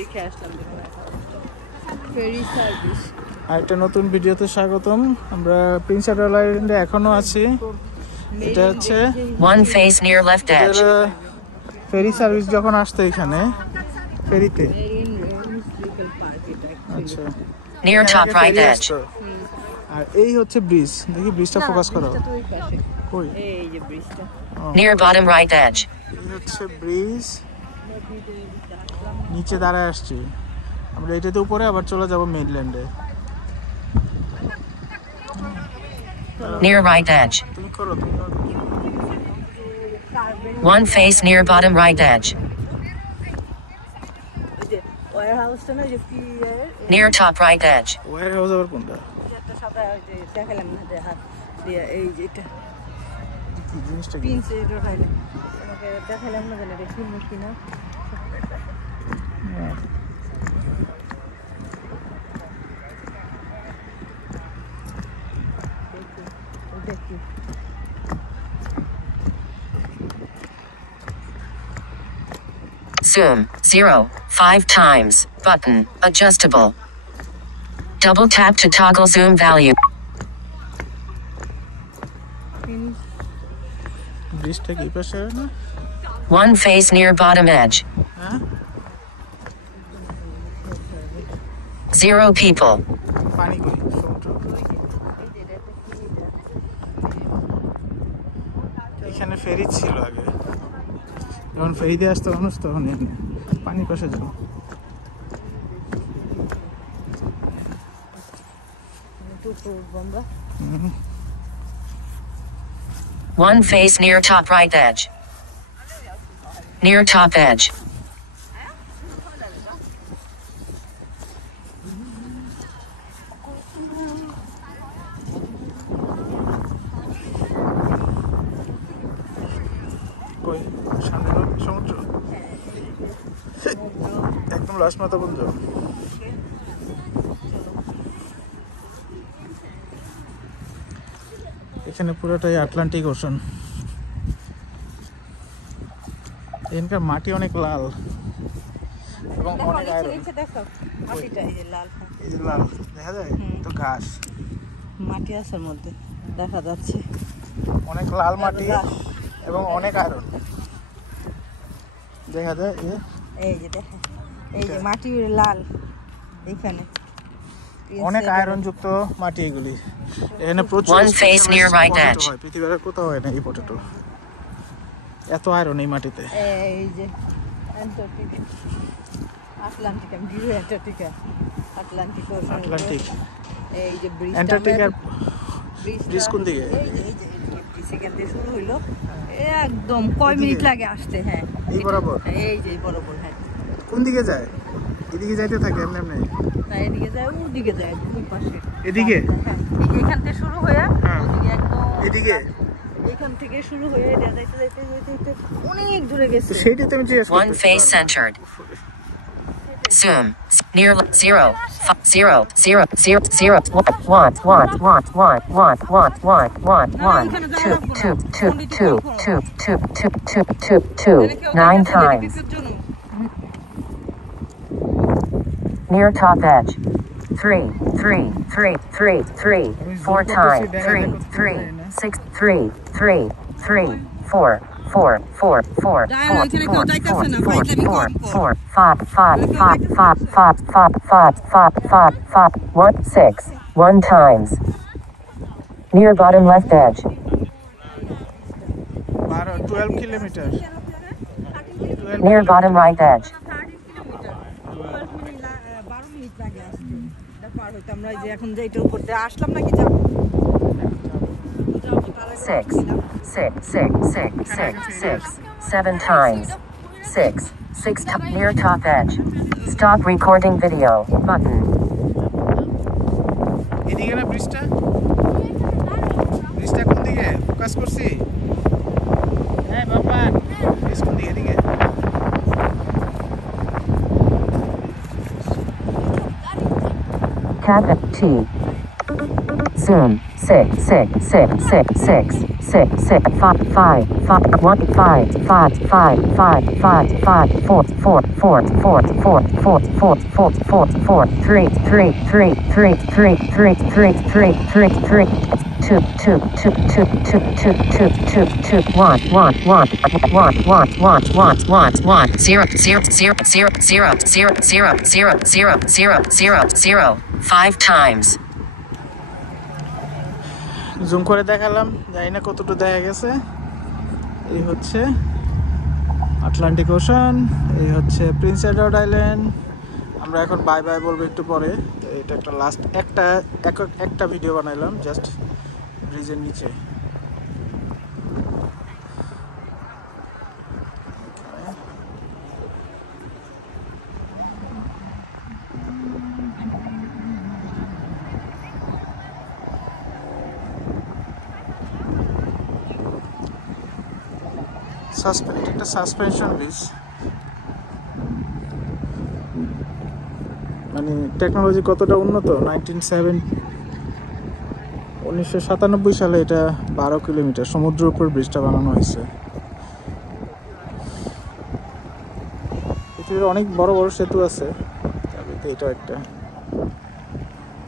দেখে আসলাম ferry service. আরেকটা নতুন ভিডিওতে স্বাগতম। আমরা প্রিন্স এডওয়ার্ড আইল্যান্ডে এখনো আছি। এটা হচ্ছে one face near left edge. Ferry service যখন আসতো এখানে ফেরিতে। আচ্ছা, Near top right edge. আর এই হচ্ছে ব্রিজ। দেখি ব্রিজটা ফোকাস করো। কই? এই যে ব্রিজটা। Near bottom right edge. এই হচ্ছে ব্রিজ। নিচে দাঁড়ায় আসছি আমরা, এটাতে উপরে আবার চলে যাব মেইনল্যান্ডে। Near right edge. তুমি করো। One face near bottom right edge. Near top right edge. Warehouse আবার কোনটা? দেখালাম না হাত দিয়ে এই যে এটা কি জিনিসটা? প্রিন্স এডওয়ার্ড আইল্যান্ড দেখালাম না জানি দেখি কিনা। Zoom 0 5 times button adjustable. Double tap to toggle zoom value. ব্রিজটা কি পাশে না? One face near bottom edge. হ্যাঁ, 0 people. পানি কই? সমুদ্র। এখানে ফেরি ছিল আগে, যখন ফেরিতে আসতো মানুষ তখন পানি পাশে যাও। One face near top right edge. Near top edge. কই? সামনে সমুদ্র একদম লাস্ট মাথা পর্যন্ত। এখানে পুরোটাই আটলান্টিক ওশান। এখানকার মাটি অনেক লাল এবং অনেক আয়রন। এই যে লাল দেখা যায় তো, ঘাস মাটি আসার মধ্যে দেখা যাচ্ছে অনেক লাল মাটি এবং অনেক আয়রন দেখা যায়। এই যে দেখেন, এই যে মাটি লাল, এখানে অনেক আয়রন যুক্ত মাটি এগুলি। এখানে প্রচুর পৃথিবীর কোথাও হয় না এই পটেটো, এত আয়রন এই মাটিতে। এই যে আটলান্টিক, আটলান্টিক এই যে অ্যান্টার্কটিকার ব্রিজ কোন দিকে? সেখান থেকে শুরু হইলো, একদম কয় মিনিট লাগে আসতে। হ্যাঁ, এই বরাবর, এই যে বরাবর। হ্যাঁ, কোন দিকে যায়? এদিকে যাইতে থাকে এমনি এমনি না, এদিকে যায়, ওদিকে যায়, দুই পাশে। এদিকে? হ্যাঁ, এখান থেকে শুরু হয়ে ওদিকে একদম এদিকে, এখান থেকে শুরু হয়ে যাইতে যাইতে যাইতে অনেক দূরে গেছে। সেইটাতে আমি জিজ্ঞেস করতেছি। One face centered. Zoom near 0 0 0 0 0 1 1 1 1 1 1 1 1 1 2 2 2 2 2 2 2 2 2 9 times. Near top edge. 3 3 3 3 3 4 times. 3 3 6 3 3 3 4 4 4 4 4 4 4 5 5 5 5 5 5 5 5 5 5 1 6 1 times. Near bottom left edge. 12 kilometre. Near bottom right edge. আমরা যে এখন যে এটার উপর দিয়ে আসলাম নাকি যাব? 6 6 6 6 6 6 7 times. 6 6 near top edge. Stop recording video button. এদিকে না ব্রিজটা? ব্রিজটা কোন দিকে? ফোকাস করছি। হ্যাঁ বাবা, ব্রিজ কোন দিকে? এদিকে। Tap T. Zoom 6 6 6 6 6 6 6 5 5 5 1 5 5 5 5 5 5 4 4 4 4 4 4 4 4 4 4 3 3 3 3 3 3 3 3 3 3 2 2 2 2 2 2 2 2 2 1 1 1 1 1 1 1 1 1 0 0 0 0 0 0 0 0 0 0 0 0 5 times. Zoom করে দেখালাম, জানি না কতটুকু দেখা গেছে। এই হচ্ছে আটলান্টিক ওশান, এই হচ্ছে প্রিন্স এডওয়ার্ড আইল্যান্ড। আমরা এখন বাই বাই বলবো একটু পরে। এটা একটা লাস্ট একটা ভিডিও বানাইলাম জাস্ট ব্রিজের নিচে। এটা একটা সাসপেনশন ব্রিজ, মানে টেকনোলজি কতটা উন্নত। 1997 সালে এটা 12 কিলোমিটার সমুদ্রের উপর ব্রিজটা বানানো হয়েছে। পৃথিবীর অনেক বড় বড় সেতু আছে, এটা একটা,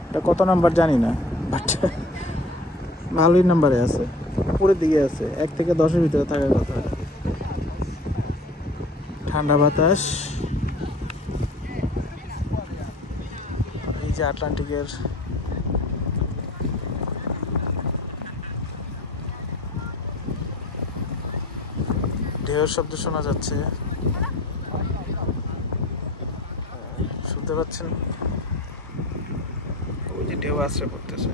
এটা কত নাম্বার জানি না, বাট ভালোই নাম্বারে আছে, উপরের দিকে আছে, 1 থেকে 10-এর ভিতরে থাকার কথা। ঠান্ডা বাতাস, এই যে আটলান্টিকের ঢেউর শব্দ শোনা যাচ্ছে, শুনতে পাচ্ছেন? ওই যে ঢেউ আশ্রয় পড়তেছে।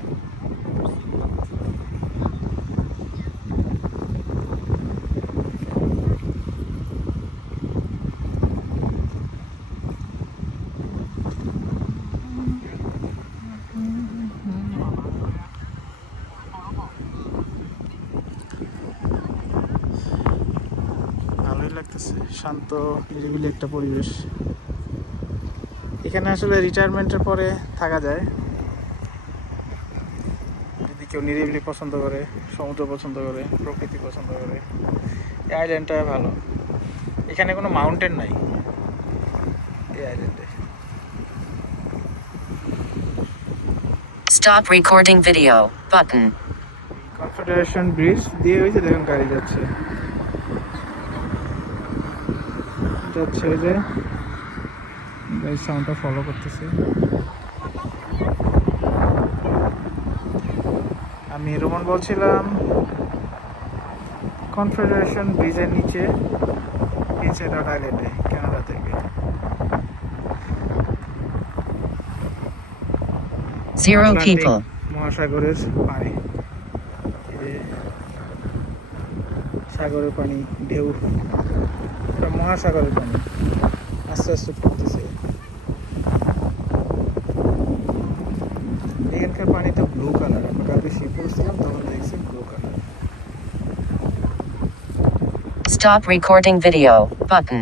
লাগতেছে, শান্ত নিরিবিলি একটা পরিবেশ। এখানে আসলে রিটায়ারমেন্টের পরে থাকা যায়, যদি কেউ নিরিবিলি পছন্দ করে, সমুদ্র পছন্দ করে, প্রকৃতি পছন্দ করে, এই আইল্যান্ডটা ভালো। এখানে কোনো মাউন্টেন নাই এই আইল্যান্ডে। Stop recording video button. Confederation bridge দিয়ে হয়েছে, দেখুন গাড়ি যাচ্ছে ওই যে সাউন্ডটা ফলো করতেছে। আমি রোমান বলছিলাম কনফেডারেশন ব্রিজের নিচে প্রিন্স এডওয়ার্ড আইল্যান্ডে, কানাডা থেকে। 0 people. মহাসাগরের পানি, সাগরের পানি, ঢেউ, মহাসাগরের পানি আস্তে আস্তে পড়তেছে। এখানকার পানি তো ব্লু কালার, আমরা কালকে শিপ পড়ছিলাম তখন দেখছি blue colour. Stop recording video button.